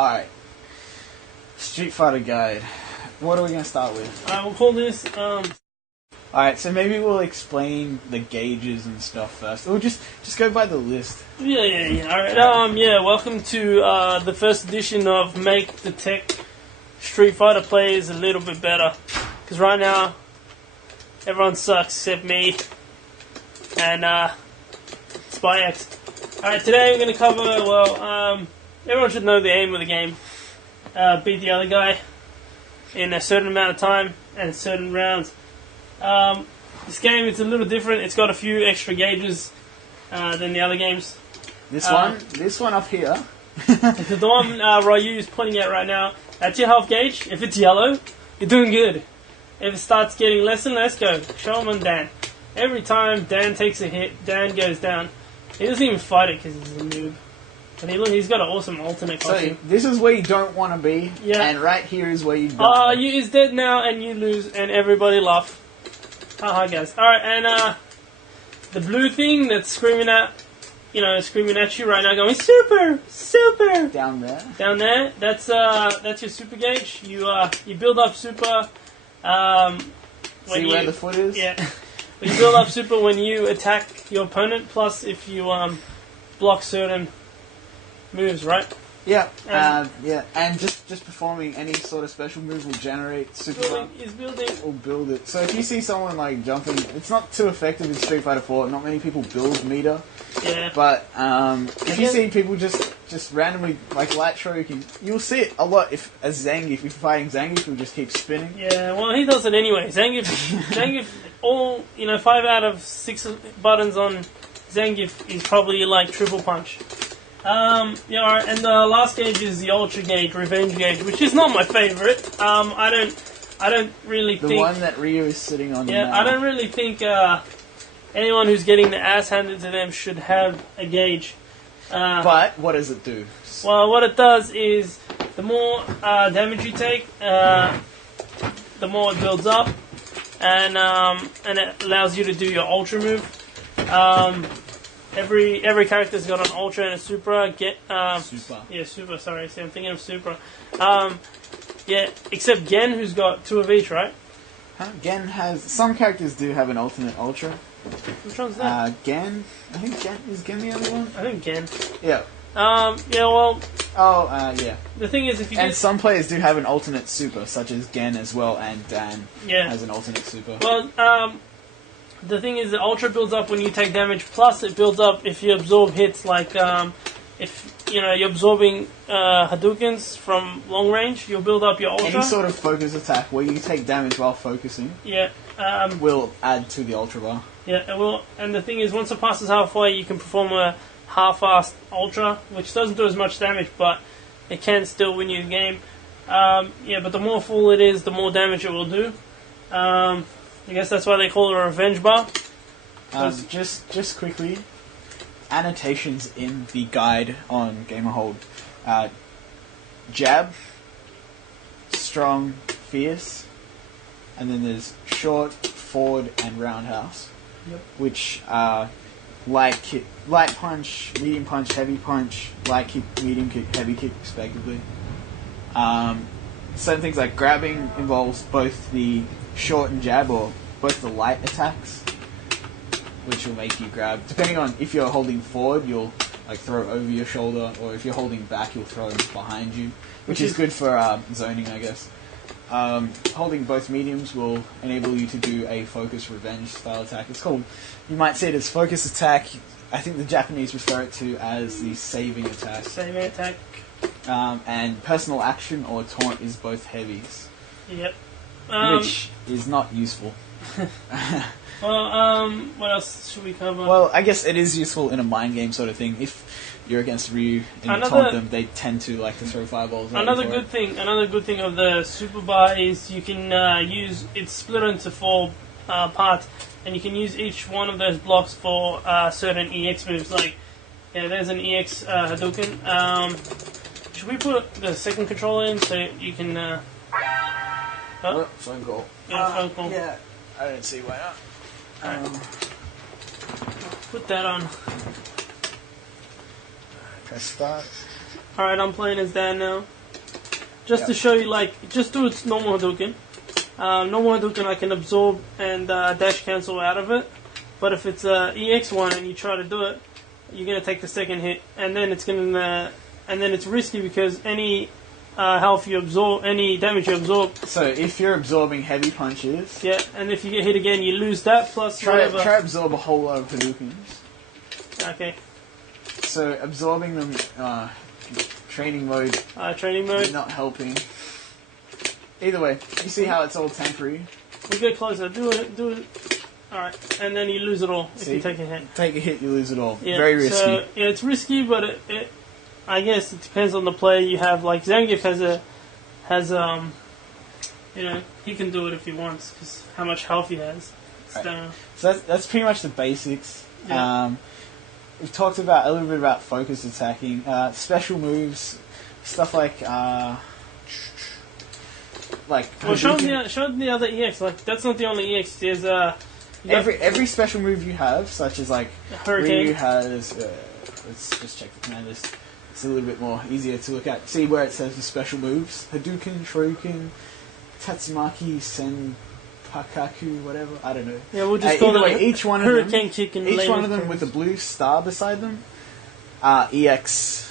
Alright. Street Fighter Guide. What are we going to start with? We'll call this, Alright, so maybe we'll explain the gauges and stuff first. Or just go by the list. Yeah. Alright, welcome to, the first edition of Make the TEC Street Fighter players a little bit better. Because right now, everyone sucks except me and, SpyX. Alright, today we're going to cover, everyone should know the aim of the game. Beat the other guy in a certain amount of time and certain rounds. This game is a little different. It's got a few extra gauges than the other games. This one up here. The one Ryu is pointing at right now, that's your health gauge. If it's yellow, you're doing good. If it starts getting less and less, go. Show him on Dan. Every time Dan takes a hit, Dan goes down. He doesn't even fight it because he's a noob. And he's got an awesome alternate costume. So this is where you don't want to be, yeah. And right here is where you die. You is dead now, and you lose, and everybody laugh. Haha, guys. Alright, and the blue thing that's screaming at you right now, going super. Down there. That's your super gauge. You build up super. See where the foot is? Yeah. You build up super when you attack your opponent. Plus, if you block certain moves, right? Yeah. And just performing any sort of special move will generate super. Building. Will build it. So if you see someone like jumping, it's not too effective in Street Fighter 4. Not many people build meter. Yeah. But if you see people just randomly like light stroking, you'll see it a lot. If you're fighting Zangief, he'll just keep spinning. Yeah. Well, he does it anyway. Zangief. All 5 out of 6 buttons on Zangief is probably like triple punch. Alright, and the last gauge is the Ultra Gauge, Revenge Gauge, which is not my favorite. I don't really think... The one that Ryu is sitting on. Yeah, I don't really think anyone who's getting the ass handed to them should have a gauge. But what does it do? Well, what it does is the more damage you take, the more it builds up, and it allows you to do your Ultra move. Every character's got an Ultra and a Supra. Super. Yeah, Super, sorry. See, I'm thinking of Supra. Except Gen, who's got 2 of each, right? Gen has... Some characters do have an alternate Ultra. Which one's that? Gen... I think Gen... Is Gen the other one? I think Gen. Yeah. Yeah. The thing is, if you And some players do have an alternate Super, such as Gen as well, and Dan has an alternate Super. Well, the thing is, the Ultra builds up when you take damage, plus it builds up if you absorb hits, like, if, you're absorbing Hadoukens from long range, you'll build up your Ultra. Any sort of focus attack where you take damage while focusing will add to the Ultra bar. Yeah, it will. And the thing is, once it passes halfway, you can perform a half-assed Ultra, which doesn't do as much damage, but it can still win you the game. But the more full it is, the more damage it will do. I guess that's why they call it a revenge bar. Just quickly, annotations in the guide on Gamerhold. Jab, strong, fierce, and then there's short, forward, and roundhouse. Yep. Which are light punch, medium punch, heavy punch, light kick, medium kick, heavy kick, respectively. Certain things like grabbing involves both the short and jab, or both the light attacks, which will make you grab. Depending on if you're holding forward, you'll like throw over your shoulder, or if you're holding back, you'll throw behind you, which is good for zoning, I guess. Holding both mediums will enable you to do a focus revenge style attack. It's called, you might say it as focus attack. I think the Japanese refer it to as the saving attack. Saving attack. And personal action or taunt is both heavies. Yep. Which is not useful. What else should we cover? Well, I guess it is useful in a mind game sort of thing. If you're against Ryu and you taunt them, they tend to like to throw fireballs. Another good thing of the Super Bar is you can use it's split into 4 parts, and you can use each one of those blocks for certain EX moves. Like, there's an EX Hadouken. Should we put the second controller in so you can? Phone call. Yeah, phone call. Yeah, I don't see why not. Put that on. Press start. Alright, I'm playing as Dan now. Just to show you, like, just do its normal Hadouken. Normal Hadouken I can absorb and dash cancel out of it. But if it's EX one and you try to do it, you're gonna take the second hit, and then it's risky because any health you absorb, any damage you absorb. So if you're absorbing heavy punches, yeah, and if you get hit again, you lose that plus whatever. Try absorb a whole lot of Hadoukens. Okay. So absorbing them, training mode. Training mode. Not helping. Either way, you see how it's all temporary. We get closer. Do it. Alright, and then you lose it all if you take a hit. Take a hit, you lose it all. Yeah, very risky. So, yeah, it's risky, but I guess it depends on the play you have. Like Zangief he can do it if he wants, because how much health he has. Right. So that's pretty much the basics. Yeah. We've talked about a little bit about focused attacking, special moves, stuff like. Well, show them the other EX. Like that's not the only EX. There's every special move you have, such as like Hurricane. Ryu has. Let's just check the command list. It's a little bit more easier to look at. See where it says the special moves: Hadouken, Shoryuken, Tatsumaki, Senpakaku, whatever. I don't know. Yeah, we'll just call them each one Hurricane of them. Kick and Each one of them with a blue star beside them. EX.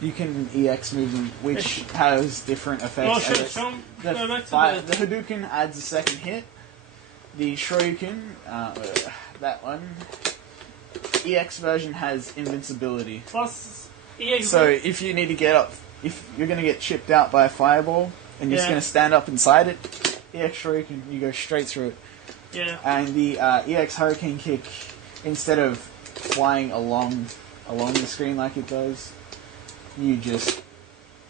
You can EX move them, which has different effects. Well, show them. The Hadouken adds a second hit. The Shoryuken, that one, EX version has invincibility. Plus EX. So if you need to get up, if you're going to get chipped out by a fireball and you're just going to stand up inside it, EX Shoryuken, you go straight through it. Yeah. And the EX Hurricane Kick, instead of flying along the screen like it does, you just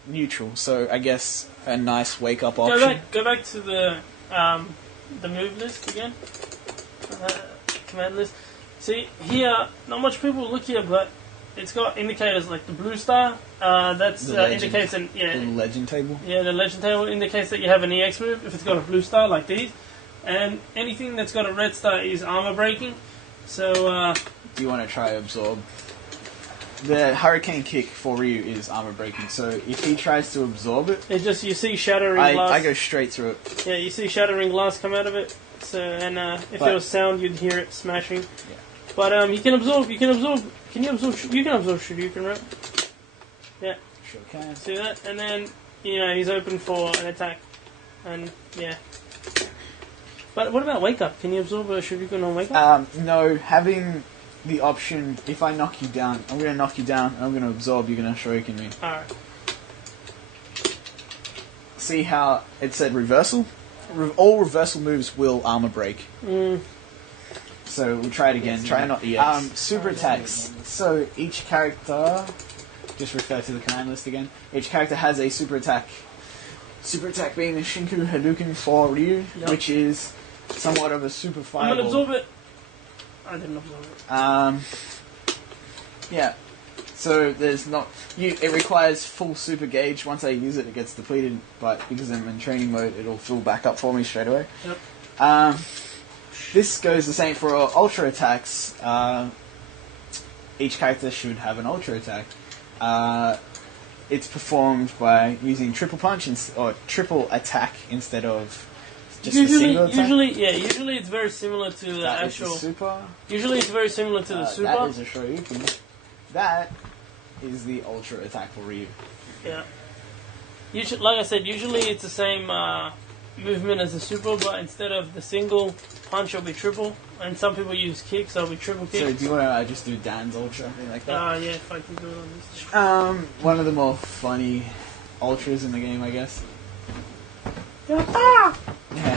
neutral. So I guess a nice wake up option. Go back to the move list again. Command list. See here, not much people look here, but it's got indicators like the blue star. That's indicates the legend table. Yeah, the legend table indicates that you have an EX move if it's got a blue star like these, and anything that's got a red star is armor breaking. So do you want to try absorb? The Hurricane Kick for Ryu is armor breaking, so if he tries to absorb it, you see shattering glass. I go straight through it. Yeah, you see shattering glass come out of it. So if there was sound, you'd hear it smashing. Yeah. But you can absorb. Can you absorb? You can absorb Shoryuken, right? Yeah. Sure can. See that? And then he's open for an attack, and yeah. But what about wake up? Can you absorb a Shoryuken on wake up? No, having the option, if I knock you down, I'm going to knock you down, and I'm going to absorb, you're going to Shoryuken me. Alright. See how it said reversal? All reversal moves will armor break. So we'll try it again. Try not EX. Super attacks. So each character, just refer to the command list again, each character has a super attack. Super attack being the Shinku Hadouken for Ryu, which is somewhat of a super fireball. I'm going to absorb it. I didn't absorb it. Yeah. So there's not... it requires full super gauge. Once I use it, it gets depleted. But because I'm in training mode, it'll fill back up for me straight away. Yep. This goes the same for ultra attacks. Each character should have an ultra attack. It's performed by using triple punch or triple attack instead of just a single attack. Usually it's very similar to the actual super. Usually it's very similar to the super. That is a Shoryuken. That is the ultra attack for Ryu. Yeah. Like I said, usually it's the same movement as the super, but instead of the single punch, it'll be triple. And some people use kicks, so it'll be triple kick. So do you want to just do Dan's ultra, something like that? Yeah, if I can do it on this. One of the more funny ultras in the game, I guess. Yeah. Yeah.